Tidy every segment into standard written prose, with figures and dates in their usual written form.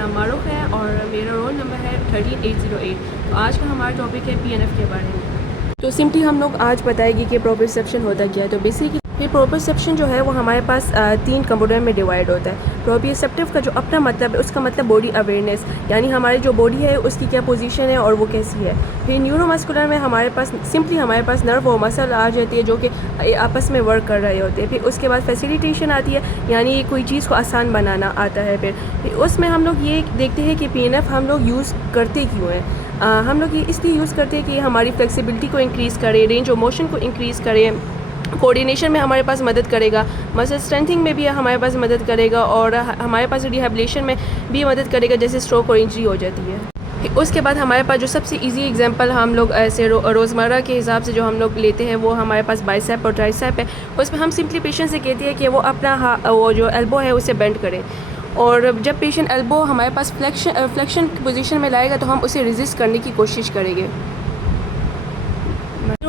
नाम मारूफ है और मेरा रोल नंबर है 13808। तो आज का हमारा टॉपिक है PNF के बारे में। तो सिंपली हम लोग आज बताएंगे कि प्रोप्रियोसेप्शन होता क्या है। तो बेसिकली ये प्रोप्रियोसेप्शन जो है वो हमारे पास 3 कंपोनेंट में डिवाइड होता है। प्रोप्रियोसेप्टिव का जो अपना मतलब है उसका मतलब बॉडी अवेयरनेस, यानी हमारी जो बॉडी है उसकी क्या पोजीशन है और वो कैसी है। फिर न्यूरोमस्कुलर में हमारे पास सिंपली हमारे पास नर्व और मसल आ जाती है जो कि आपस में वर्क कर रहे होते हैं। फिर उसके बाद फैसिलिटेशन आती है, यानी कोई चीज़ को आसान बनाना आता है। फिर उसमें हम लोग ये देखते हैं कि PNF हम लोग यूज़ करते क्यों हैं। हम लोग ये इसलिए यूज़ करते हैं कि हमारी फ्लेक्सिबिलिटी को इंक्रीज़ करे, रेंज ऑफ मोशन को इंक्रीज़ करे, कोऑर्डिनेशन में हमारे पास मदद करेगा, मसल स्ट्रेंथिंग में भी हमारे पास मदद करेगा और हमारे पास रिहेबिलिटेशन में भी मदद करेगा जैसे स्ट्रोक और इंजरी हो जाती है। उसके बाद हमारे पास जो सबसे इजी एग्जांपल हम लोग ऐसे रोज़मर्रा के हिसाब से जो हम लोग लेते हैं वो हमारे पास बाइसेप और ट्राइसेप है। उसमें हम सिंपली पेशेंट से कहते हैं कि वो अपना वो जो एल्बो है उसे बेंड करें, और जब पेशेंट एल्बो हमारे पास फ्लेक्शन पोजीशन में लाएगा तो हम उसे रेजिस्ट करने की कोशिश करेंगे।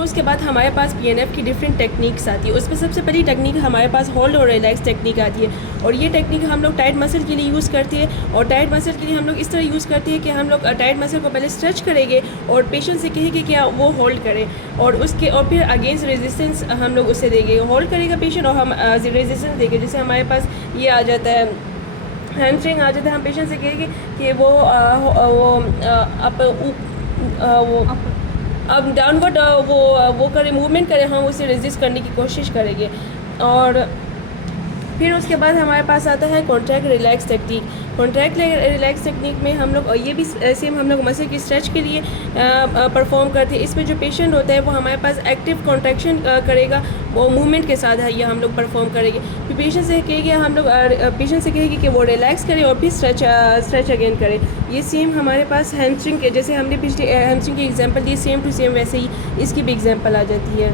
उसके बाद हमारे पास PNF की डिफरेंट टेक्निक्स आती है। उसमें सबसे पहली टेक्निक हमारे पास होल्ड और रिलैक्स टेक्निक आती है, और ये टेक्निक हम लोग टाइट मसल के लिए यूज़ करते हैं। और टाइट मसल के लिए हम लोग इस तरह यूज़ करते हैं कि हम लोग टाइट मसल को पहले स्ट्रेच करेंगे और पेशेंट से कहेंगे कि वो होल्ड करें, और फिर अगेंस्ट रेजिस्टेंस हम लोग उसे देंगे। होल्ड करेगा पेशेंट और हम रेजिस्टेंस देंगे। जैसे हमारे पास ये आ जाता है हैमस्ट्रिंग आ जाता है, हम पेशेंट से कहेंगे कि अब डाउनवर्ड वो करें, मूवमेंट करें, हम उसे रेजिस्ट करने की कोशिश करेंगे। और फिर उसके बाद हमारे पास आता है contract relax technique. Contract relax technique में हम लोग ये भी सेम हम लोग मसल की स्ट्रेच के लिए परफॉर्म करते हैं। इसमें जो पेशेंट होता है वो हमारे पास एक्टिव कॉन्ट्रैक्शन करेगा, वो मूवमेंट के साथ है ये हम लोग परफॉर्म करेंगे। फिर पेशेंट से कहेंगे हम लोग पेशेंट से कहेंगे कि वो रिलैक्स करें और फिर स्ट्रेच अगेन करें। ये सेम हमारे पास हैमस्ट्रिंग के, जैसे हमने पिछले हैमस्ट्रिंग की एग्जांपल दी, सेम टू सेम वैसे ही इसकी भी एग्जांपल आ जाती है।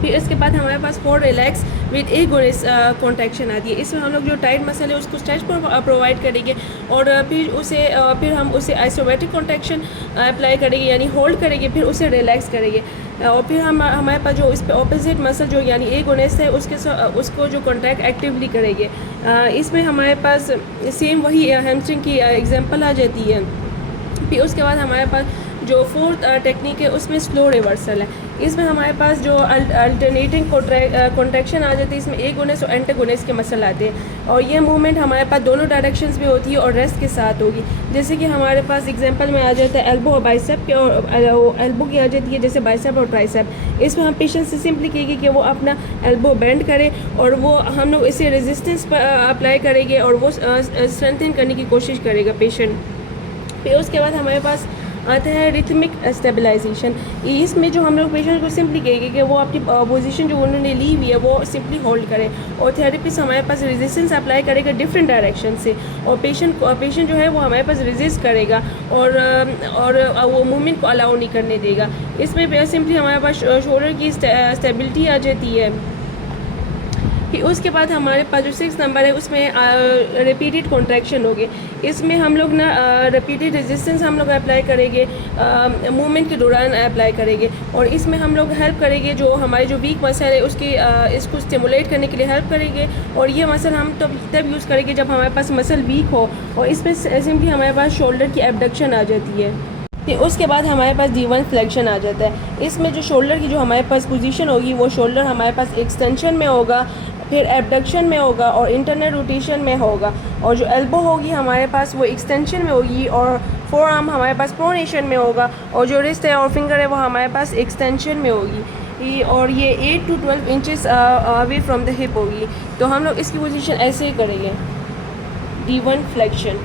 फिर इसके बाद हमारे पास for relax with agonist contraction आती है। इसमें हम लोग जो टाइट मसल है उसको स्ट्रेच प्रोवाइड करेंगे, और फिर हम उसे आइसोमेट्रिक कॉन्ट्रैक्शन अप्लाई करेंगे, यानी होल्ड करेंगे, फिर उसे रिलैक्स करेंगे। और फिर हमारे पास जो इस पर ऑपोजिट मसल जो यानी एगोनिस है उसको जो कॉन्ट्रैक्ट एक्टिवली करेंगे। इसमें हमारे पास सेम वही हैमस्ट्रिंग की एग्जांपल आ जाती है। फिर उसके बाद हमारे पास जो फोर्थ टेक्निक है उसमें स्लो रिवर्सल है। इसमें हमारे पास जो अल्टरनेटिंग कॉन्ट्रैक्शन आ जाती है, इसमें एगोनिस और एंटागोनिस के मसल आते हैं, और ये मूवमेंट हमारे पास दोनों डायरेक्शंस में होती है और रेस्ट के साथ होगी। जैसे कि हमारे पास एग्जांपल में आ जाता है एल्बो और बाइसेप के, और एल्बो की आ जाती है जैसे बाइसेप और ट्राइसेप। इसमें हम पेशेंट से सिंपली कहेंगे कि वो अपना एल्बो बेंड करे, और वो हम लोग इसे रेजिस्टेंस पर अप्लाई करेंगे और वो स्ट्रेंथन करने की कोशिश करेगा पेशेंट। फिर उसके बाद हमारे पास आता है रिथमिक स्टेबलाइजेशन। इसमें जो हम लोग पेशेंट को सिंपली कहेंगे कि वो अपनी पोजीशन जो उन्होंने ली हुई है वो सिंपली होल्ड करें, और थेरेपिस्ट हमारे पास रेजिस्टेंस अप्लाई करेगा डिफरेंट डायरेक्शन से, और पेशेंट जो है वो हमारे पास रेजिस्ट करेगा और वो मूवमेंट को अलाउ नहीं करने देगा। इसमें सिंपली हमारे पास शोल्डर की स्टेबिलिटी आ जाती है। फिर उसके बाद हमारे पास जो 6 नंबर है उसमें रिपीटेड कॉन्ट्रैक्शन होगी। इसमें हम लोग ना रिपीटेड रेजिस्टेंस हम लोग अप्लाई करेंगे, मूवमेंट के दौरान अप्लाई करेंगे, और इसमें हम लोग हेल्प करेंगे जो हमारे जो वीक मसल है इसको स्टिमुलेट करने के लिए हेल्प करेंगे। और ये मसल हम तब यूज़ करेंगे जब हमारे पास मसल वीक हो, और इसमें सिंपली हमारे पास शोल्डर की एबडक्शन आ जाती है। फिर उसके बाद हमारे पास D1 फ्लेक्शन आ जाता है। इसमें जो शोल्डर की जो हमारे पास पोजीशन होगी वो शोल्डर हमारे पास एक्सटेंशन में होगा, फिर एबडक्शन में होगा और इंटरनल रोटेशन में होगा, और जो एल्बो होगी हमारे पास वो एक्सटेंशन में होगी, और फोर आर्म हमारे पास प्रोनेशन में होगा, और जो रिस्ट है और फिंगर है वो हमारे पास एक्सटेंशन में होगी, और ये 8 to 12 inches away from the hip होगी। तो हम लोग इसकी पोजीशन ऐसे ही करेंगे, D1 फ्लेक्शन।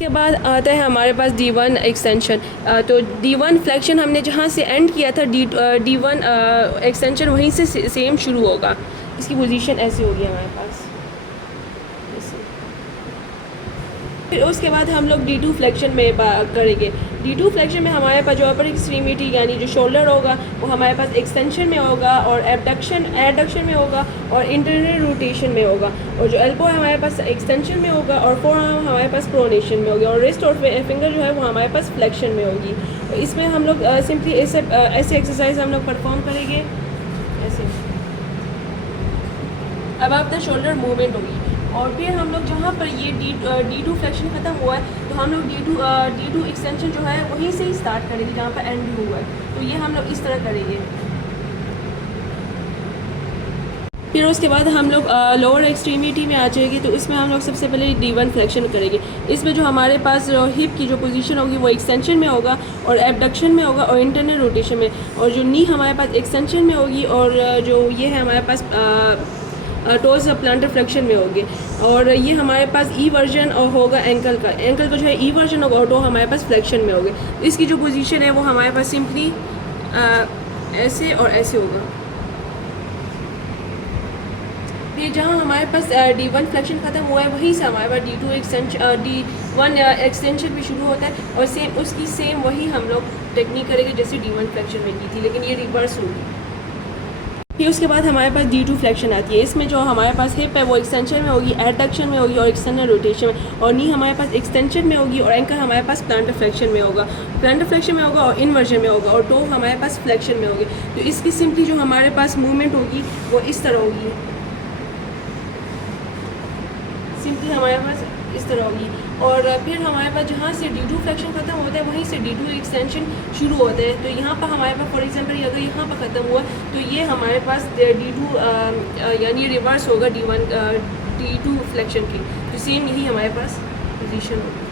के बाद आता है हमारे पास D1 एक्सटेंशन। तो D1 फ्लेक्शन हमने जहाँ से एंड किया था D1 एक्सटेंशन वहीं से सेम शुरू होगा। इसकी पोजीशन ऐसी होगी हमारे पास। फिर उसके बाद हम लोग D2 फ्लेक्शन में करेंगे। D2 फ्लेक्शन में हमारे पास जो अपर एक्सट्रीमिटी यानी जो शोल्डर होगा वो हमारे पास एक्सटेंशन में होगा, और एडक्शन में होगा, और इंटरनल रोटेशन में होगा, और जो एल्बो है हमारे पास एक्सटेंशन में होगा, और फोर आर्म हमारे पास प्रोनेशन में होगी, और रिस्ट और फिंगर जो है वो हमारे पास फ्लेक्शन में होगी। तो इसमें हम लोग सिंपली ऐसे एक्सरसाइज हम लोग परफॉर्म करेंगे ऐसे। अबव द शोल्डर मूवमेंट होगी। और फिर हम लोग जहाँ पर ये D2 फ्लेक्शन ख़त्म हुआ है तो हम लोग D2 एक्सटेंशन जो है वहीं से ही स्टार्ट करेंगे जहाँ पर एंड हुआ है। तो ये हम लोग इस तरह करेंगे। फिर उसके बाद हम लोग लोअर एक्सट्रीमिटी में आ जाएगी तो इसमें हम लोग सबसे पहले D1 फ्लेक्शन करेंगे। इसमें जो हमारे पास हिप की जो पोजीशन होगी वो एक्सटेंशन में होगा और एबडक्शन में होगा और इंटरनल रोटेशन में, और जो नी हमारे पास एक्सटेंशन में होगी और जो ये है हमारे पास टोज प्लांटर फ्लेक्शन में होगी। और ये हमारे पास ई वर्जन और होगा एंकल का जो है ई वर्जन होगा और टो हमारे पास फ्लेक्शन में होगा। इसकी जो पोजीशन है वो हमारे पास सिंपली ऐसे और ऐसे होगा। फिर जहाँ हमारे पास D1 फ्लेक्शन ख़त्म हुआ है वहीं से हमारे पास D1 एक्सटेंशन भी शुरू होता है और उसकी सेम वही हम लोग टेक्निक करेंगे जैसे D1 फ्लेक्शन में की थी, लेकिन ये रिवर्स होगी। फिर उसके बाद हमारे पास D2 फ्लेक्शन आती है। इसमें जो हमारे पास हिप है वो एक्सटेंशन में होगी, एडक्शन में होगी और एक्सटर्नल रोटेशन में, और नी हमारे पास एक्सटेंशन में होगी और एंकल हमारे पास प्लांटर फ्लेक्शन में होगा, और इन्वर्जन में होगा, और टो हमारे पास फ्लेक्शन में होगी। तो इसकी सिंपली जो हमारे पास मूवमेंट होगी वो इस तरह होगी, सिंपली हमारे पास इस तरह होगी। और फिर हमारे पास जहाँ से D2 फ्लेक्शन ख़त्म होता है वहीं से D2 एक्सटेंशन शुरू होता है। तो यहाँ पर हमारे पास फॉर एग्जांपल अगर यहाँ पर ख़त्म हुआ तो ये हमारे पास D2 यानी रिवर्स होगा D2 फ्लेक्शन की। तो सेम यही हमारे पास पोजीशन होगी।